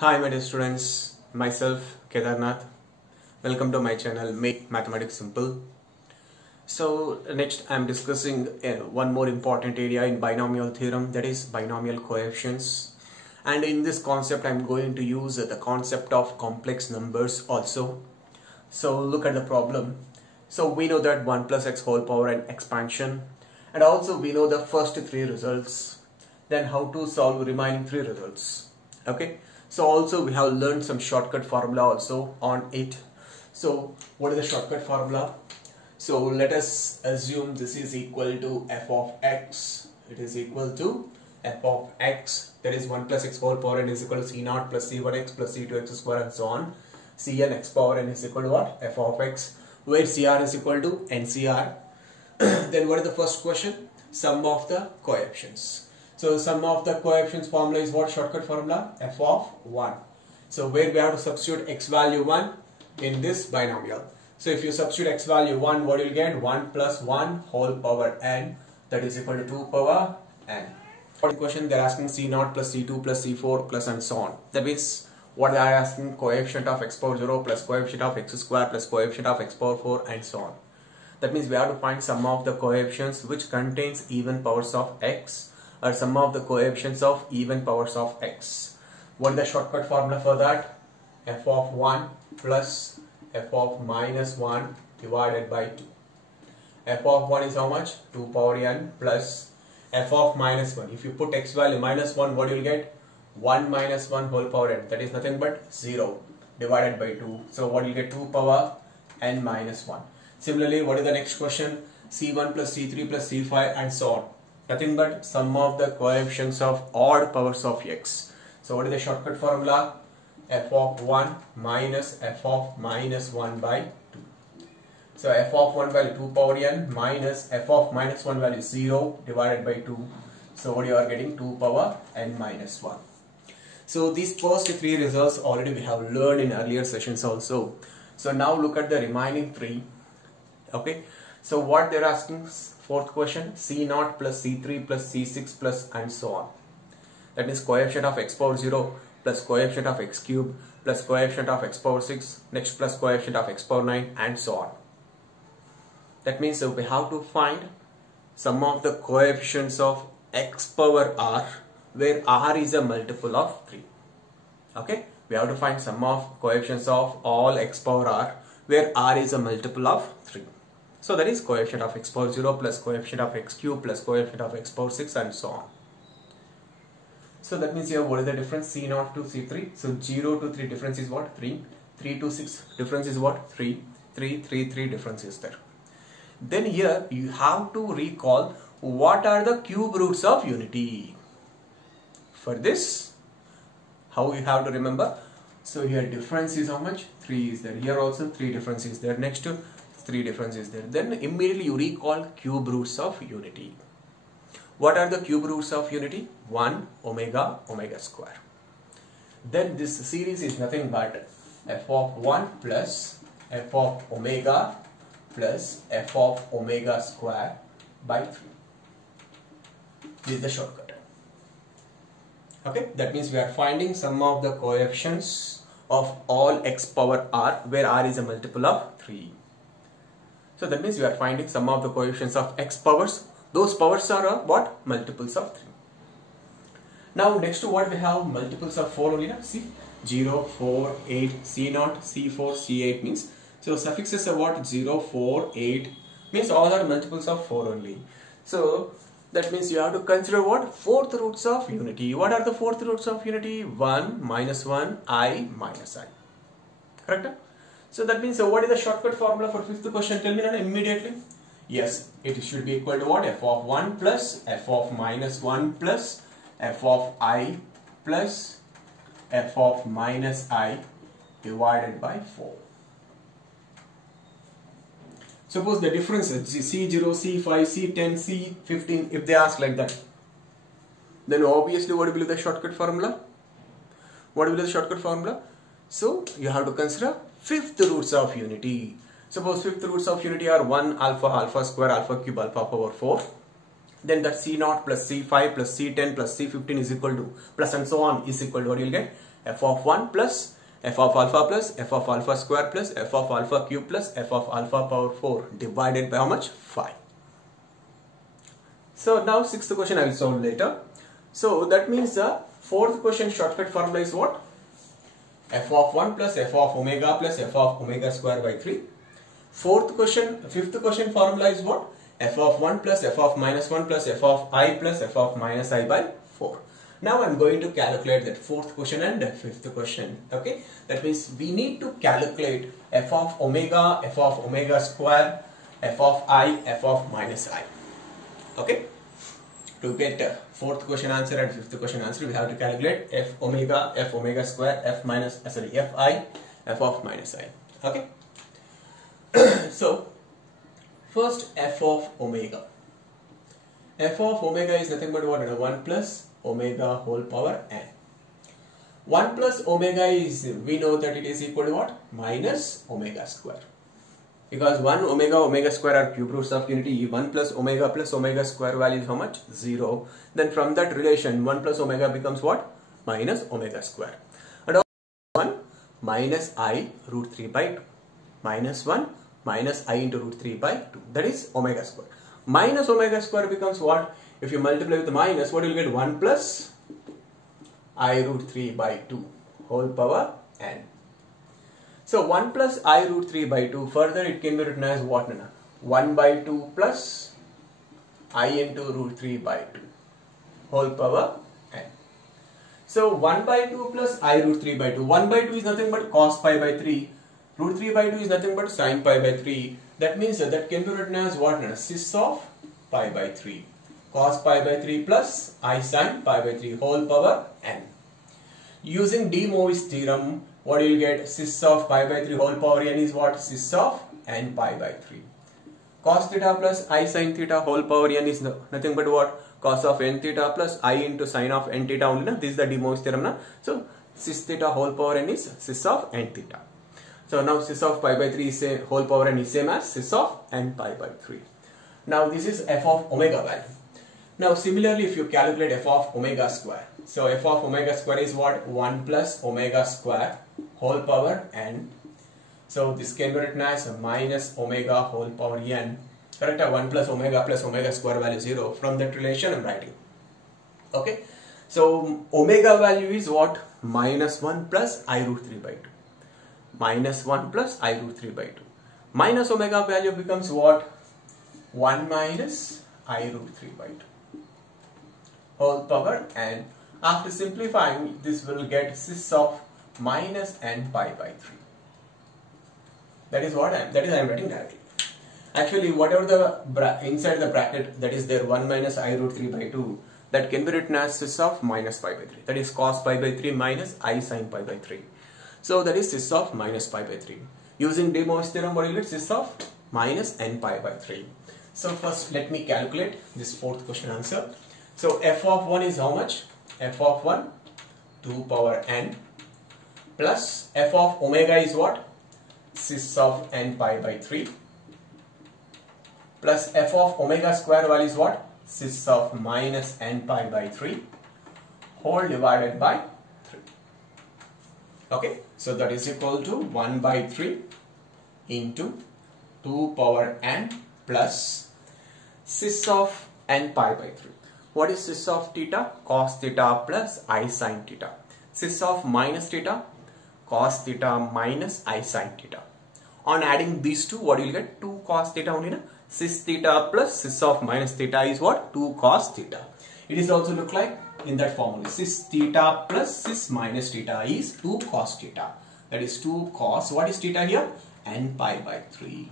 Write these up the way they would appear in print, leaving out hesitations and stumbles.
Hi my dear students, myself Kedarnath. Welcome to my channel Make Mathematics Simple. So next I am discussing one more important area in binomial theorem, that is binomial coefficients. And in this concept I am going to use the concept of complex numbers also. So look at the problem. So we know that 1 plus x whole power and expansion, and also we know the first three results. Then how to solve remaining three results. Okay. So also we have learned some shortcut formula also on it. So what is the shortcut formula? So let us assume this is equal to f of x. It is equal to f of x, that is 1 plus x whole power n is equal to c0 plus c1x plus c2x square and so on. Cn x power n is equal to what? F of x, where cr is equal to ncr. Then what is the first question? Sum of the coefficients. So sum of the coefficients formula is what? Shortcut formula? F of 1. So where we have to substitute x value 1 in this binomial. So if you substitute x value 1, what you will get? 1 plus 1 whole power n, that is equal to 2 power n. For the question they are asking c0 plus c2 plus c4 plus and so on. That means what they are asking, coefficient of x power 0 plus coefficient of x square plus coefficient of x power 4 and so on. That means we have to find sum of the coefficients which contains even powers of x, or sum of the coefficients of even powers of x. What is the shortcut formula for that? F of 1 plus f of minus 1 divided by 2. F of 1 is how much? 2 power n plus f of minus 1. If you put x value minus 1, what you will get? 1 minus 1 whole power n, that is nothing but 0 divided by 2. So what you will get? 2 power n minus 1. Similarly, what is the next question? c1 plus c3 plus c5 and so on. Nothing but sum of the coefficients of odd powers of x. So what is the shortcut formula? F of 1 minus f of minus 1 by 2. So f of 1 value 2 power n minus f of minus 1 value 0 divided by 2. So what you are getting? 2 power n minus 1. So these first three results already we have learned in earlier sessions also. So now look at the remaining three. Okay. So what they are asking, fourth question, c0 plus c3 plus c6 plus and so on. That means coefficient of x power 0 plus coefficient of x cube plus coefficient of x power 6, next plus coefficient of x power 9 and so on. That means we have to find sum of the coefficients of x power r, where r is a multiple of 3. Okay, we have to find sum of coefficients of all x power r, where r is a multiple of 3. So that is coefficient of x power 0 plus coefficient of x cube plus coefficient of x power 6 and so on. So that means here what is the difference? c0 to c3. So 0 to 3 difference is what? 3. 3 to 6 difference is what? 3. 3 difference is there. Then here you have to recall what are the cube roots of unity. For this, how you have to remember? So here difference is how much? 3 is there. Here also 3 difference is there. Next to 3 difference is there. Then immediately you recall cube roots of unity. What are the cube roots of unity? 1 omega square. Then this series is nothing but f of 1 plus f of omega plus f of omega square by 3. This is the shortcut. Okay, that means we are finding sum of the coefficients of all x power r, where r is a multiple of 3. So that means we are finding sum of the coefficients of x powers. Those powers are what? Multiples of 3. Now next to what we have? Multiples of 4 only. Now see, 0, 4, 8, c0, c4, c8 means. So suffixes are what? 0, 4, 8 means all are multiples of 4 only. So that means you have to consider what? Fourth roots of unity. What are the fourth roots of unity? 1, minus 1, I, minus I. Correct? So that means what is the shortcut formula for fifth question? Tell me now immediately. Yes, it should be equal to what? F of 1 plus f of minus 1 plus f of I plus f of minus I divided by 4. Suppose the difference is C0, C5, C10, C15, if they ask like that, then obviously what will be the shortcut formula? What will be the shortcut formula? So you have to consider fifth roots of unity. Suppose fifth roots of unity are 1 alpha, alpha square, alpha cube, alpha power 4. then that C0 plus C5 plus C10 plus C15 is equal to, plus and so on, is equal to what you will get? F of 1 plus f of alpha plus f of alpha square plus f of alpha cube plus f of alpha power 4 divided by how much? 5. So now sixth question I will solve later. So that means the fourth question shortcut formula is what? F of 1 plus f of omega plus f of omega square by 3. Fifth question formula is what? F of 1 plus f of minus 1 plus f of I plus f of minus I by 4. Now I am going to calculate that fourth question and fifth question. Okay, that means we need to calculate f of omega square, f of I, f of minus I. Okay, to get fourth question answer and fifth question answer, we have to calculate f omega square, f I, f of minus I. Okay. So first f of omega. F of omega is nothing but what? 1 plus omega whole power n. 1 plus omega is, we know that it is equal to what? Minus omega square. Because 1 omega square are cube roots of unity. 1 plus omega square value is how much? 0. Then from that relation 1 plus omega becomes what? Minus omega square. And 1 minus I root 3 by 2. Minus 1 minus I into root 3 by 2. That is omega square. Minus omega square becomes what? If you multiply with the minus, what you will get? 1 plus I root 3 by 2 whole power n. So 1 plus I root 3 by 2, further it can be written as what? 1 by 2 plus I into root 3 by 2 whole power n. So 1 by 2 plus I root 3 by 2. 1 by 2 is nothing but cos pi by 3. Root 3 by 2 is nothing but sin pi by 3. That means that can be written as what? Cis of pi by 3. Cos pi by 3 plus I sin pi by 3 whole power n. Using De Moivre's theorem, what you will get? Cis of pi by 3 whole power n is what? Cis of n pi by 3. Cos theta plus I sin theta whole power n is nothing but what? Cos of n theta plus I into sin of n theta only. This is the De Moivre's theorem. So cis theta whole power n is cis of n theta. So now cis of pi by 3 is whole power n is same as cis of n pi by 3. Now this is f of omega value. Now similarly, if you calculate f of omega square, so f of omega square is what? 1 plus omega square whole power n. So this can be written as minus omega whole power n. Correct? 1 plus omega square value 0. From that relation I am writing. Okay. So omega value is what? Minus 1 plus I root 3 by 2. Minus 1 plus I root 3 by 2. Minus omega value becomes what? 1 minus I root 3 by 2 whole power n. After simplifying, this will get cis of minus n pi by 3. That is what I am writing directly. Actually, whatever the inside the bracket that is there, 1 minus I root 3 by 2, that can be written as cis of minus pi by 3. That is cos pi by 3 minus I sin pi by 3. So that is cis of minus pi by 3. Using De Moivre's theorem, what you get? Cis of minus n pi by 3. So first let me calculate this fourth question answer. So f of 1 is how much? F of 1 2 power n plus f of omega is what? Cis of n pi by 3 plus f of omega square value is what? Cis of minus n pi by 3 whole divided by 3. Okay, so that is equal to 1 by 3 into 2 power n plus cis of n pi by 3. What is cis of theta? Cos theta plus I sin theta. Cis of minus theta? Cos theta minus I sin theta. On adding these two, what you will get? 2 cos theta only. Cis theta plus cis of minus theta is what? 2 cos theta. It is also look like in that formula. Cis theta plus cis minus theta is 2 cos theta. That is 2 cos. What is theta here? N pi by 3.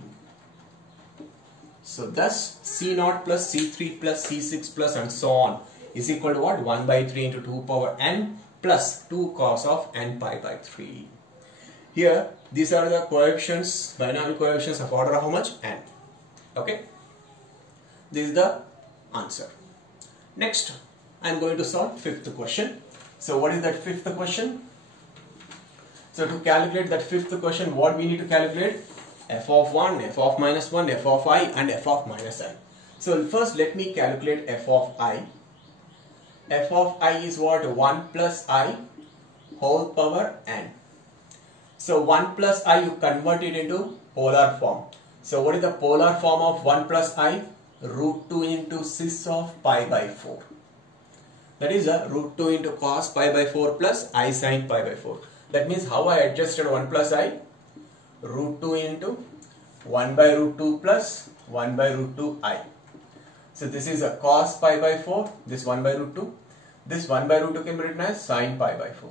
So thus C0 plus C3 plus C6 plus and so on is equal to what? 1 by 3 into 2 power n plus 2 cos of n pi by 3. Here these are the coefficients, binomial coefficients of order of how much? N. Okay. This is the answer. Next I am going to solve fifth question. So what is that fifth question? So to calculate that fifth question, what we need to calculate? F of 1, f of minus 1, f of I and f of minus I. So first let me calculate f of I. F of I is what? 1 plus I whole power n. So 1 plus I you convert it into polar form. So what is the polar form of 1 plus I? Root 2 into cis of pi by 4. That is a root 2 into cos pi by 4 plus I sin pi by 4. That means how I adjusted 1 plus I? Root 2 into 1 by root 2 plus 1 by root 2 I. So this is a cos pi by 4, this 1 by root 2. This 1 by root 2 can be written as sin pi by 4.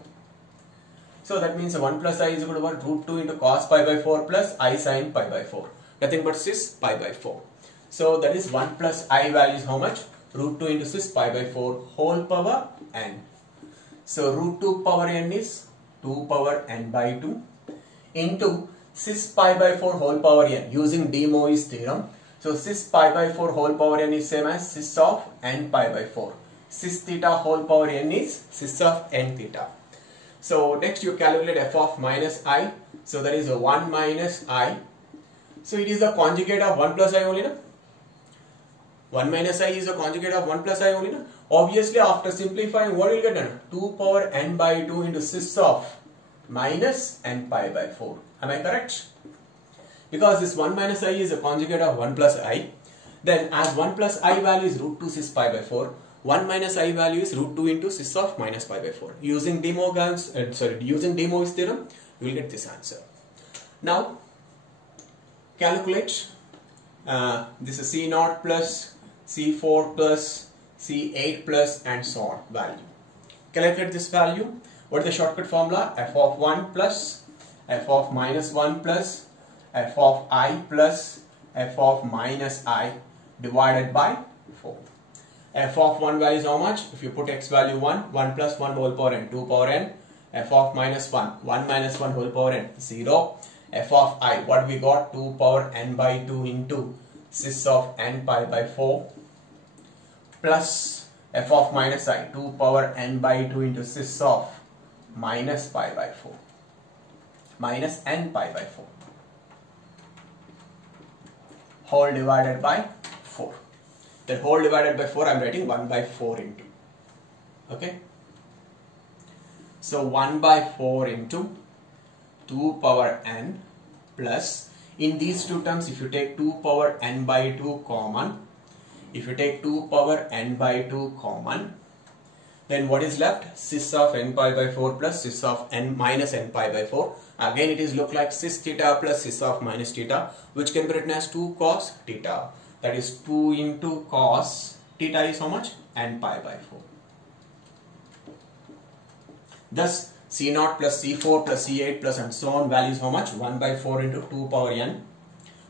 So that means 1 plus I is equal to what? Root 2 into cos pi by 4 plus I sin pi by 4. Nothing but cis pi by 4. So that is 1 plus I value is how much? Root 2 into cis pi by 4 whole power n. So root 2 power n is 2 power n by 2 into cis pi by 4 whole power n using de Moivre's theorem. So cis pi by 4 whole power n is same as cis of n pi by 4. Cis theta whole power n is cis of n theta. So next you calculate f of minus I. So that is a 1 minus I. So it is the conjugate of 1 plus I only, na? 1 minus I is the conjugate of 1 plus I only, na? Obviously after simplifying what will get done? 2 power n by 2 into cis of minus n pi by 4. Am I correct? Because this 1 minus I is a conjugate of 1 plus I. Then as 1 plus I value is root 2 cis pi by 4. 1 minus I value is root 2 into cis of minus pi by 4. Using de Moivre's theorem, you will get this answer. Now, calculate this is C0 plus C4 plus C8 plus and so on value. Calculate this value. What is the shortcut formula? F of 1 plus F of minus 1 plus F of I plus F of minus I divided by 4. F of 1 value is how much? If you put x value 1, 1 plus 1 whole power n, 2 power n. F of minus 1, 1 minus 1 whole power n, 0. F of I, what we got? 2 power n by 2 into cis of n pi by 4 plus f of minus I, 2 power n by 2 into cis of minus pi by 4 minus n pi by 4 whole divided by 4. That whole divided by 4 I am writing 1 by 4 into. Okay. So 1 by 4 into 2 power n plus, in these two terms if you take 2 power n by 2 common, if you take 2 power n by 2 common, then what is left? Cis of n pi by 4 plus cis of n minus n pi by 4. Again it is look like cis theta plus cis of minus theta, which can be written as 2 cos theta. That is 2 into cos theta is how much? N pi by 4. Thus C0 plus C4 plus C8 plus and so on value is how much? 1 by 4 into 2 power n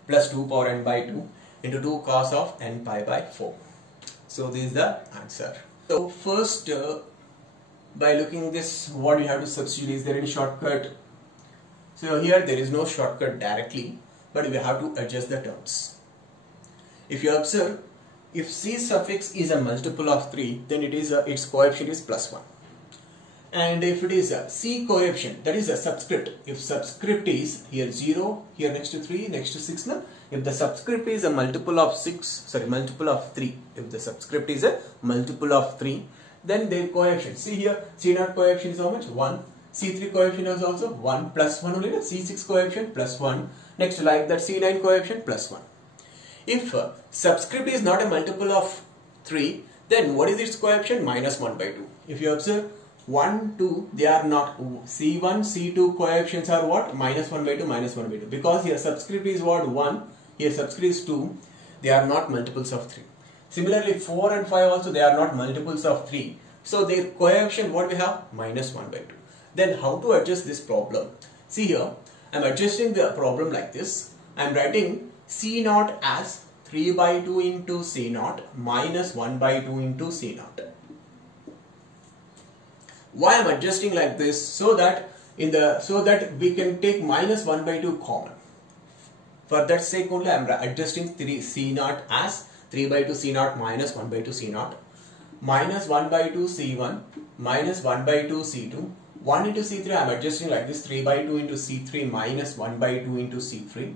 plus 2 power n by 2 into 2 cos of n pi by 4. So this is the answer. So first by looking this, what we have to substitute, is there any shortcut? So here there is no shortcut directly, but we have to adjust the terms. If you observe, if C suffix is a multiple of 3, then it is its coefficient is plus 1. And if it is a C coefficient, that is a subscript. If subscript is here 0, here next to 3, next to 6, no? If the subscript is a multiple of 3, if the subscript is a multiple of 3, then their coefficient, see here, C0 coefficient is how much? 1. C3 coefficient is also 1 plus 1 only, C6 coefficient plus 1. Next like that C9 coefficient plus 1. If subscript is not a multiple of 3, then what is its coefficient? Minus 1 by 2. If you observe 1, 2, they are not, C1, C2 coefficients are what? Minus 1 by 2, minus 1 by 2. Because here subscript is what? 1, here subscript is 2, they are not multiples of 3. Similarly 4 and 5 also they are not multiples of 3. So their coefficient what we have? Minus 1 by 2. Then how to adjust this problem? See here, I am adjusting the problem like this. I am writing C0 as 3 by 2 into C0 minus 1 by 2 into C0. Why I am adjusting like this? So that we can take minus 1 by 2 common. For that sake only I am adjusting C0 as 3 by 2 C0 minus 1 by 2 C0 minus 1 by 2 C1 minus 1 by 2 C2. 1 into C3 I am adjusting like this, 3 by 2 into C3 minus 1 by 2 into C3.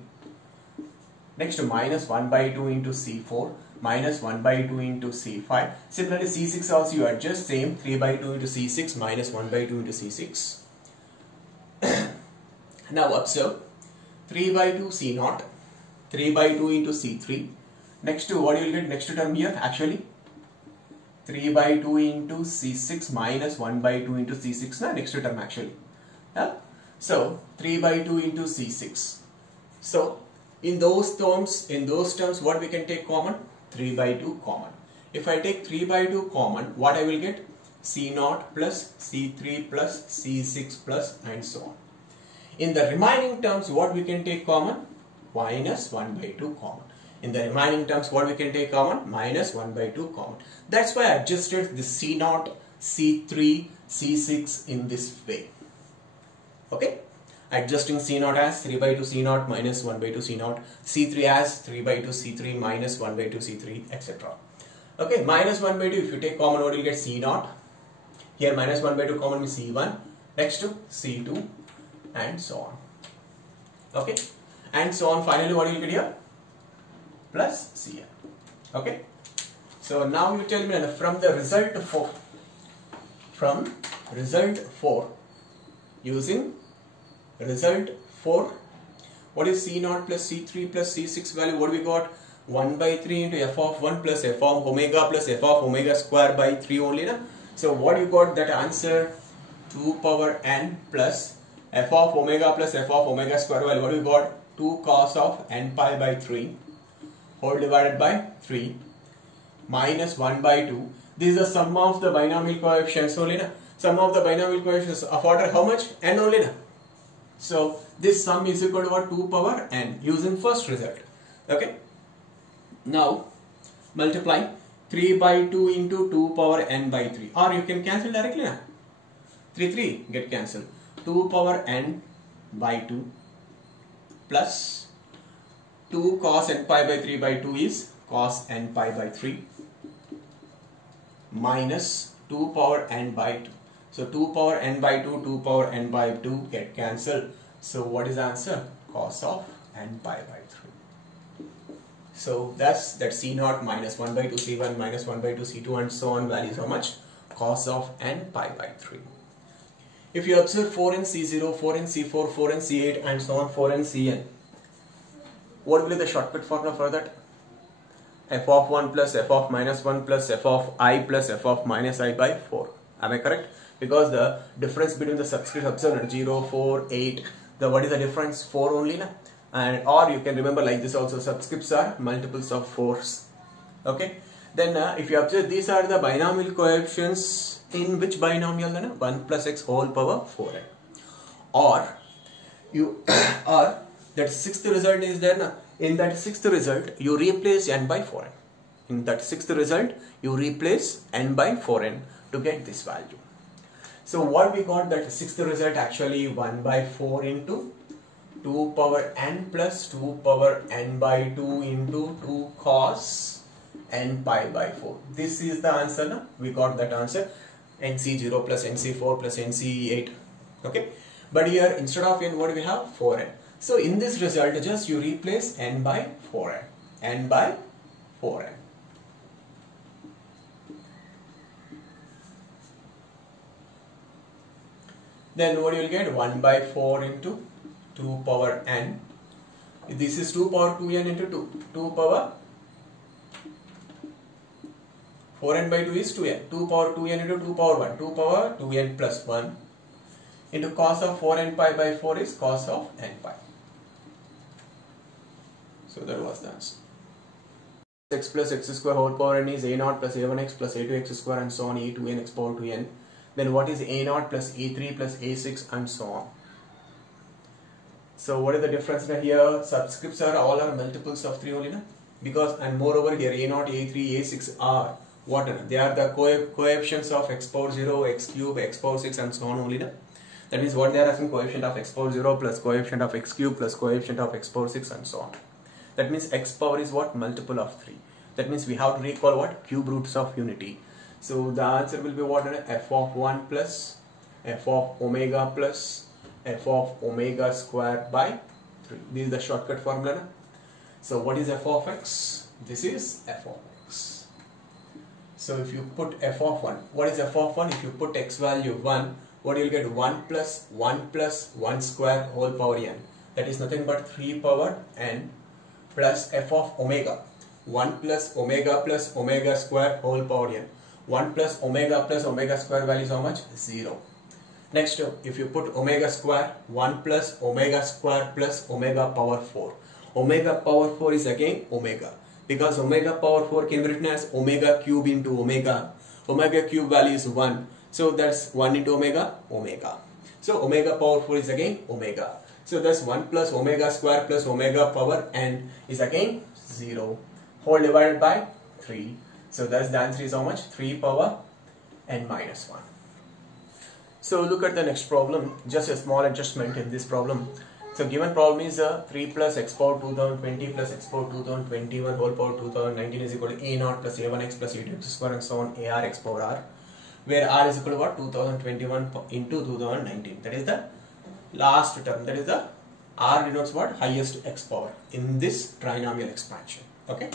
Next to minus 1 by 2 into C4 minus 1 by 2 into C5. Similarly, C6 also you adjust same 3 by 2 into C6 minus 1 by 2 into C6. Now observe 3 by 2 C0, 3 by 2 into C3. Next to what you will get next term here actually 3 by 2 into C6 minus 1 by 2 into C6 na next term actually. Yeah? So 3 by 2 into C6. So in those terms what we can take common? 3 by 2 common. If I take 3 by 2 common, what I will get? C0 plus C3 plus C6 plus and so on. In the remaining terms what we can take common? Minus 1 by 2 common. In the remaining terms what we can take common? Minus 1 by 2 common. That's why I adjusted the C0, C3, C6 in this way. Okay? Adjusting C0 as 3 by 2 C0 minus 1 by 2 C0, C3 as 3 by 2 C3 minus 1 by 2 C3, etc. Okay, minus 1 by 2, if you take common, what you will get? C0. Here minus 1 by 2 common means C1, next to C2 and so on. Okay, and so on. Finally, what you will get here? Plus Cn. Okay, so now you tell me from the result 4, using result 4, what is C0 plus C3 plus C6 value? What we got? 1 by 3 into f of 1 plus f of omega plus f of omega square by 3 only. Na? So what you got? That answer 2 power n plus f of omega plus f of omega square value. What we got? 2 cos of n pi by 3 whole divided by 3 minus 1 by 2. This is the sum of the binomial coefficients only. Na? Sum of the binomial coefficients of order how much? N only. Na? So this sum is equal to what? 2 power n using first result. Okay. Now multiply 3 by 2 into 2 power n by 3, or you can cancel directly. Na? 3 get cancelled. 2 power n by 2 plus 2 cos n pi by 3 by 2 is cos n pi by 3 minus 2 power n by 2. So 2 power n by 2, 2 power n by 2 get cancelled. So what is the answer? Cos of n pi by 3. So that's that C0 minus 1 by 2 C1 minus 1 by 2 C2 and so on values how much? Cos of n pi by 3. If you observe 4 in C0, 4 in C4, 4 in C8 and so on, 4 in Cn, what will be the shortcut formula for that? F of 1 plus f of minus 1 plus f of I plus f of minus I by 4. Am I correct? Because the difference between the subscripts, observed 0, 4, 8, what is the difference? 4 only. Na? And or you can remember like this also, subscripts are multiples of 4s. Okay. Then if you observe, these are the binomial coefficients in which binomial? 1 plus x whole power 4n. Or you or that sixth result is there. Na? In that sixth result you replace n by 4n. In that sixth result you replace n by 4n to get this value. So what we got? That sixth result actually 1 by 4 into 2 power n plus 2 power n by 2 into 2 cos n pi by 4. This is the answer. Na? We got that answer. NC0 plus NC4 plus NC8. Okay. But here instead of n, what do we have? 4n. So in this result just you replace n by 4n. N by 4n. Then what you will get? 1 by 4 into 2 power n. This is 2 power 2n into 2 power 4n by 2 is 2n. 2 power 2n into 2 power 1. 2 power 2n plus 1 into cos of 4n pi by 4 is cos of n pi. So that was the answer. X plus x square whole power n is a0 plus a1x plus a2x square and so on, a2n x power 2n. Then what is a0 plus a3 plus a6 and so on. So what is the difference here? Subscripts are all are multiples of 3 only. Na? Because and moreover here a0, a3, a6 are what? They are the coefficients of x power 0, x cube, x power 6 and so on only. Na? That means what they are asking, coefficient of x power 0 plus coefficient of x cube plus coefficient of x power 6 and so on. That means x power is what? Multiple of 3. That means we have to recall what? Cube roots of unity. So the answer will be what? F of 1 plus f of omega plus f of omega square by 3. This is the shortcut formula. So what is f of x? This is f of x. x. So if you put f of 1, what is f of 1? If you put x value 1, what you will get? 1 plus 1 square whole power n. That is nothing but 3 power n plus f of omega. 1 plus omega square whole power n. 1 plus omega square value is how much? 0. Next, if you put omega square, 1 plus omega square plus omega power 4. Omega power 4 is again omega. Because omega power 4 can be written as omega cube into omega. Omega cube value is 1. So that's 1 into omega, omega. So omega power 4 is again omega. So that's 1 plus omega square plus omega power n is again 0. Whole divided by 3. So that's the answer is how much? 3 power n minus 1. So look at the next problem. Just a small adjustment in this problem. So given problem is 3 plus x power 2020 plus x power 2021 whole power 2019 is equal to a0 plus a1x plus a2x square and so on ar x power r, where r is equal to what? 2021 into 2019. That is the last term. That is the r denotes what? Highest x power in this trinomial expansion. Okay.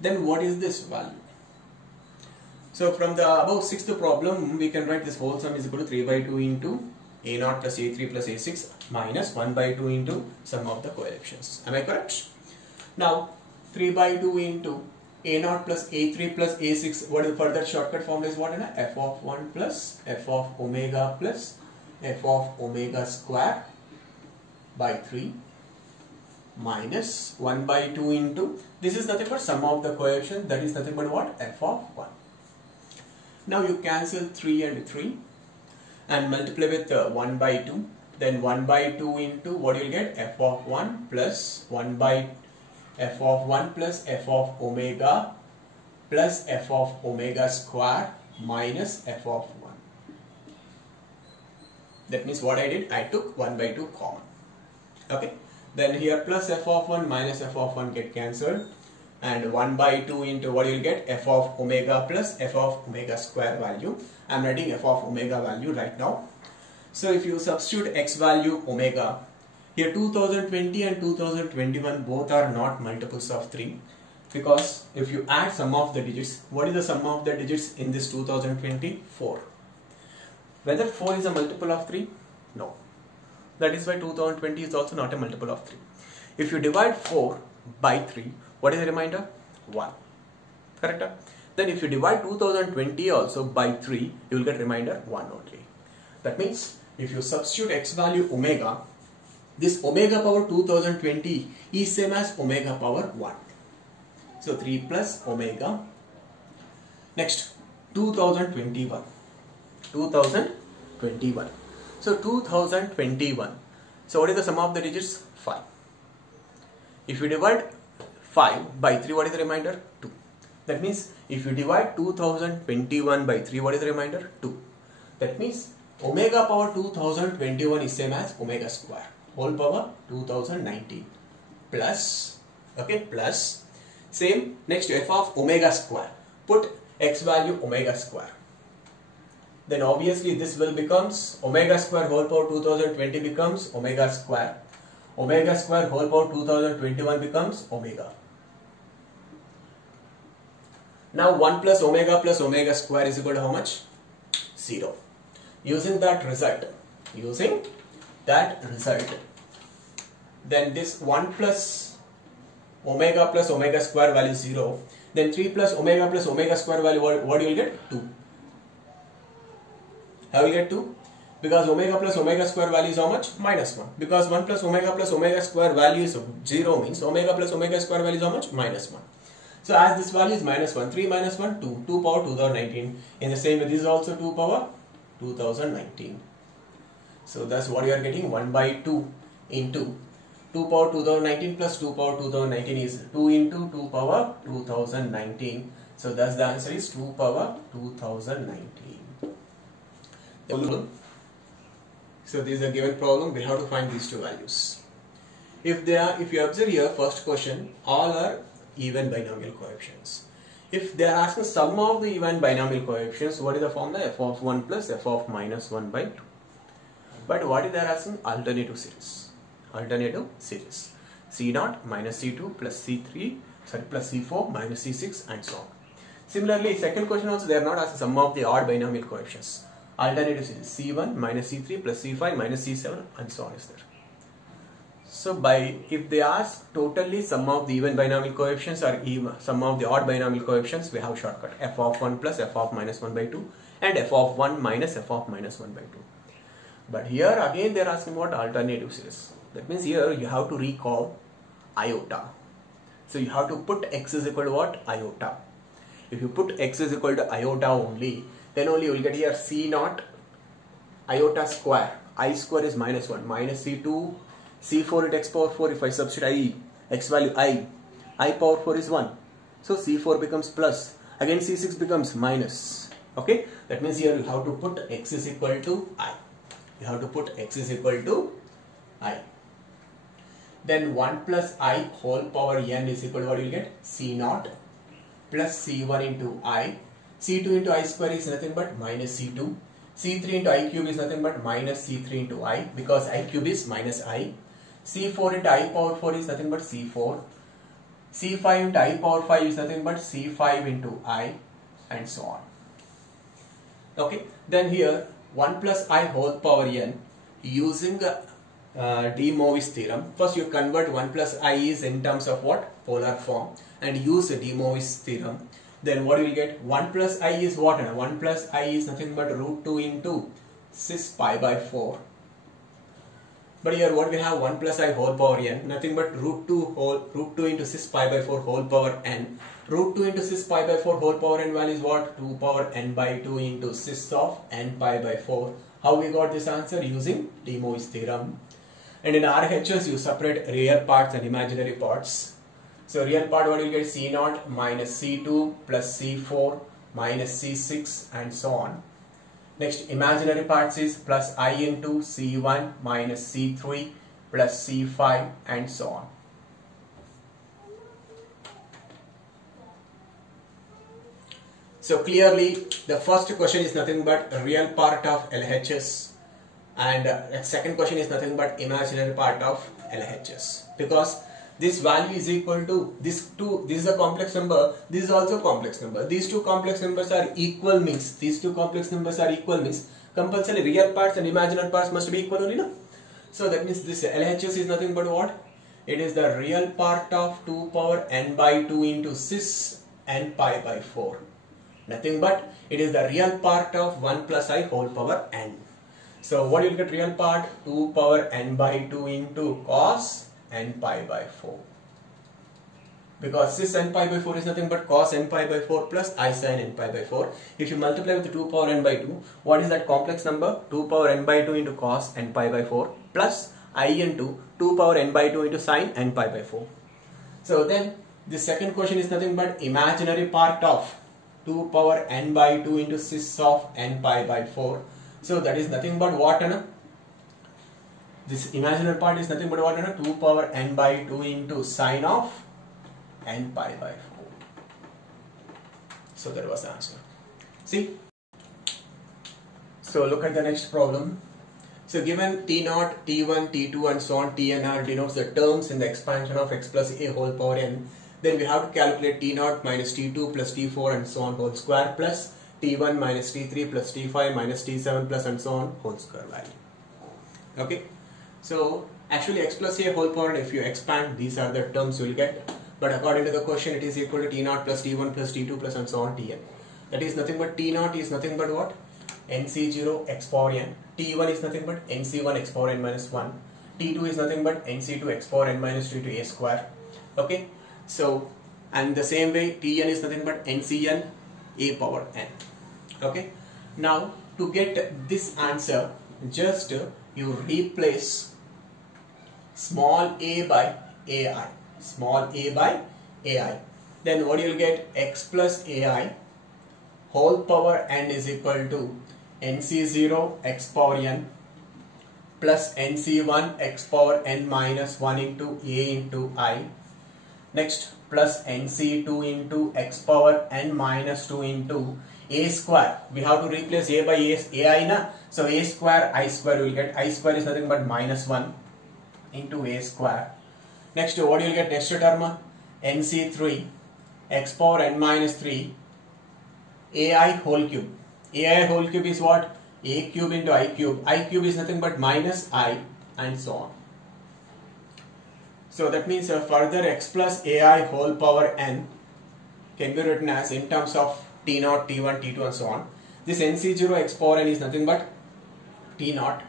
Then what is this value? So from the above sixth problem, we can write this whole sum is equal to 3 by 2 into a0 plus a3 plus a6 minus 1 by 2 into sum of the coefficients. Am I correct? Now 3 by 2 into a0 plus a3 plus a6, what is the further shortcut formula is what? F of 1 plus f of omega plus f of omega square by 3 minus 1 by 2 into, this is nothing but sum of the coefficient, that is nothing but what? F of 1. Now you cancel 3 and 3 and multiply with 1 by 2. Then 1 by 2 into what you will get? F of 1 plus 1 by f of 1 plus f of omega plus f of omega square minus f of 1. That means what I did? I took 1 by 2 common. Okay. Then here plus f of 1 minus f of 1 get cancelled. And 1 by 2 into what you will get? F of omega plus f of omega square value. I am writing f of omega value right now. So if you substitute x value omega, here 2020 and 2021 both are not multiples of 3. Because if you add sum of the digits, what is the sum of the digits in this 2020? 4. Whether 4 is a multiple of 3? No. That is why 2020 is also not a multiple of 3. If you divide 4 by 3, what is the remainder? 1. Correct? Then if you divide 2020 also by 3, you will get remainder 1 only. That means if you substitute x value omega, this omega power 2020 is same as omega power 1. So 3 plus omega. Next 2021. 2021. So 2021. So what is the sum of the digits? 5. If you divide 5 by 3, what is the remainder? 2. That means if you divide 2021 by 3, what is the remainder? 2. That means omega power 2021 is same as omega square whole power 2019 plus, okay, plus same next to f of omega square. Put x value omega square. Then obviously this will becomes omega square whole power 2020 becomes omega square. Omega square whole power 2021 becomes omega. Now 1 plus omega square is equal to how much? 0. Using that result, then this 1 plus omega square value is 0. Then 3 plus omega square value, what you will get? 2. How will you get 2? Because omega plus omega square value is how much? Minus 1. Because 1 plus omega square value is 0 means omega plus omega square value is how much? Minus 1. So as this value is minus 1, 3 minus 1, 2. 2 power 2019. In the same way, this is also 2 power 2019. So that's what you are getting. 1 by 2 into 2 power 2019 plus 2 power 2019 is 2 into 2 power 2019. So that's the answer is 2 power 2019. So this is a given problem. We have to find these two values. If you observe here, first question, all are even binomial coefficients. If they are asking sum of the even binomial coefficients, what is the formula? F of 1 plus f of minus 1 by 2. But what is they are asking? Alternative series. Alternative series. C0 minus C2 plus C3, plus C4 minus C6 and so on. Similarly, second question also they are not asking sum of the odd binomial coefficients. Alternatives is C1 minus C3 plus C5 minus C7 and so on is there. So if they ask totally sum of the even binomial coefficients or even sum of the odd binomial coefficients, we have shortcut f of 1 plus f of minus 1 by 2 and f of 1 minus f of minus 1 by 2. But here again they are asking what alternatives is. That means here you have to recall iota. So you have to put x is equal to what? Iota. If you put x is equal to iota only, then only you will get here c naught iota square. I square is minus 1 minus c2 c4 at x power 4. If I substitute x value I power 4 is 1. So c4 becomes plus. Again c6 becomes minus. Okay, that means here you have to put x is equal to I. You have to put x is equal to I. Then 1 plus I whole power n is equal to what you will get? C naught plus C1 into I. C2 into I square is nothing but minus C2. C3 into I cube is nothing but minus C3 into I, because I cube is minus I. C4 into I power 4 is nothing but C4. C5 into I power 5 is nothing but C5 into I, and so on. Okay, then here 1 plus I whole power n using De Moivre's theorem. First you convert 1 plus I is in terms of what? Polar form, and use De Moivre's theorem. Then what you will get? 1 plus I is what? 1 plus I is nothing but root 2 into cis pi by 4. But here what we have? 1 plus I whole power n, nothing but root 2 into cis pi by 4 whole power n. Root 2 into cis pi by 4 whole power n value is what? 2 power n by 2 into cis of n pi by 4. How we got this answer? Using De Moivre's theorem. And in RHS you separate real parts and imaginary parts. So real part what you get? C0 minus C2 plus C4 minus C6 and so on. Next imaginary parts is plus I into C1 minus C3 plus C5 and so on. So clearly the first question is nothing but a real part of LHS, and the second question is nothing but imaginary part of LHS, because this value is equal to this is a complex number, this is also a complex number. These two complex numbers are equal means, compulsory real parts and imaginary parts must be equal only, no? So that means this LHS is nothing but what? It is the real part of 2 power n by 2 into cis n pi by 4. Nothing but it is the real part of 1 plus I whole power n. So what you will get? Real part 2 power n by 2 into cos n pi by 4, because cis n pi by 4 is nothing but cos n pi by 4 plus I sin n pi by 4. If you multiply with 2 power n by 2, what is that complex number? 2 power n by 2 into cos n pi by 4 plus I into 2 power n by 2 into sin n pi by 4. So then the second question is nothing but imaginary part of 2 power n by 2 into cis of n pi by 4. So that is nothing but what? This imaginary part is nothing but what? 2 power n by 2 into sine of n pi by 4. So that was the answer. See? So look at the next problem. So given T0, T1, T2 and so on, Tn denotes the terms in the expansion of x plus a whole power n. Then we have to calculate T0 minus T2 plus T4 and so on whole square plus T1 minus T3 plus T5 minus T7 plus and so on whole square value. Okay. So actually x plus a whole power, if you expand, these are the terms you will get. But according to the question, it is equal to T0 plus T1 plus T2 plus and so on Tn. That is nothing but T0 is nothing but what? NC0 x power n. T1 is nothing but NC1 x power n minus 1. T2 is nothing but NC2 x power n minus 2 to a square. Okay. So, and the same way Tn is nothing but NCn a power n. Okay. Now to get this answer, just you replace small a by ai. Small a by ai. Then what you will get? X plus ai whole power n is equal to NC0 x power n plus NC1 x power n minus 1 into a into I. Next plus NC2 into x power n minus 2 into a square. We have to replace a by ai na. So a square I square will get. I square is nothing but minus 1 into a square. Next what you will get? Next term NC3 x power n minus 3 ai whole cube. ai whole cube is what? A cube into I cube. I cube is nothing but minus I, and so on. So that means further x plus ai whole power n can be written as in terms of t0, t1, t2 and so on. This nc0 x power n is nothing but t0,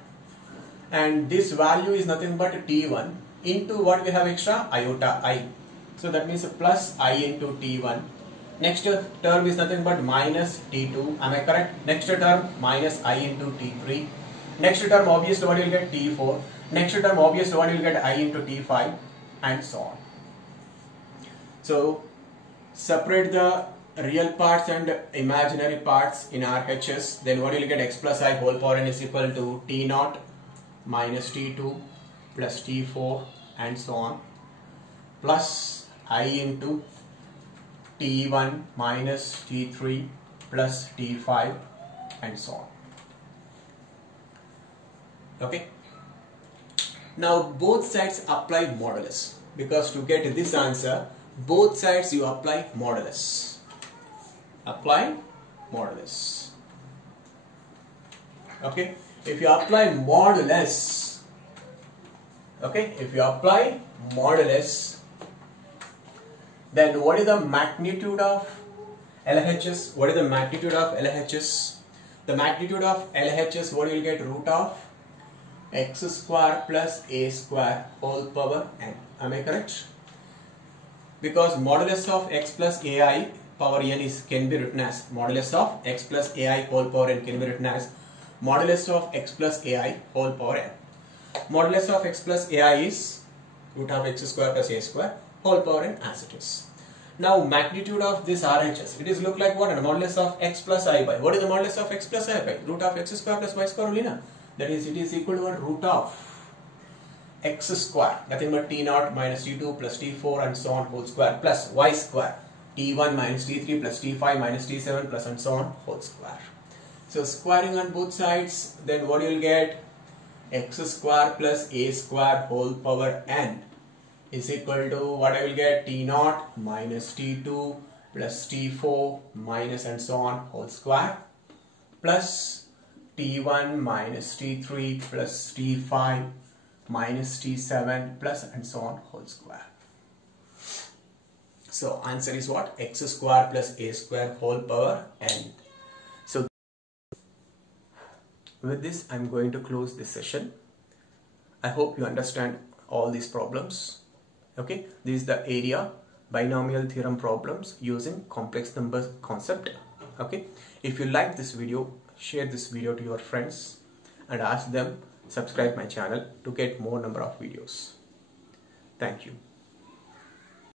and this value is nothing but t1 into what we have extra? Iota I. So that means plus I into t1. Next term is nothing but minus t2. Am I correct? Next term minus I into t3. Next term obviously what you will get? T4. Next term obviously what you will get? I into t5 and so on. So separate the real parts and imaginary parts in RHS. Then what you will get? X plus I whole power n is equal to t0 minus t2 plus t4 and so on, plus I into t1 minus t3 plus t5 and so on. Okay. Now both sides apply modulus, because to get this answer both sides you apply modulus. Apply modulus. Okay. If you apply modulus, okay, if you apply modulus, then what is the magnitude of LHS? What is the magnitude of LHS? The magnitude of LHS, what you will get? Root of x square plus a square whole power n. Am I correct? Because modulus of x plus ai power n can be written as modulus of x plus ai whole power n can be written as modulus of x plus ai whole power n. Modulus of x plus ai is root of x square plus a square whole power n as it is. Now magnitude of this RHS, it is look like what? Modulus of x plus I by. What is the modulus of x plus I by? Root of x square plus y square only, na? That is, it is equal to root of x square, nothing but t0 minus t2 plus t4 and so on whole square, plus y square, t1 minus t3 plus t5 minus t7 plus and so on whole square. So squaring on both sides, then what you will get? X square plus a square whole power n is equal to what I will get? t0 minus t2 plus t4 minus and so on whole square, plus t1 minus t3 plus t5 minus t7 plus and so on whole square. So answer is what? X square plus a square whole power n. So with this I am going to close this session. I hope you understand all these problems. Okay, this is the area binomial theorem problems using complex numbers concept. Okay, if you like this video, share this video to your friends and ask them subscribe my channel to get more number of videos. Thank you.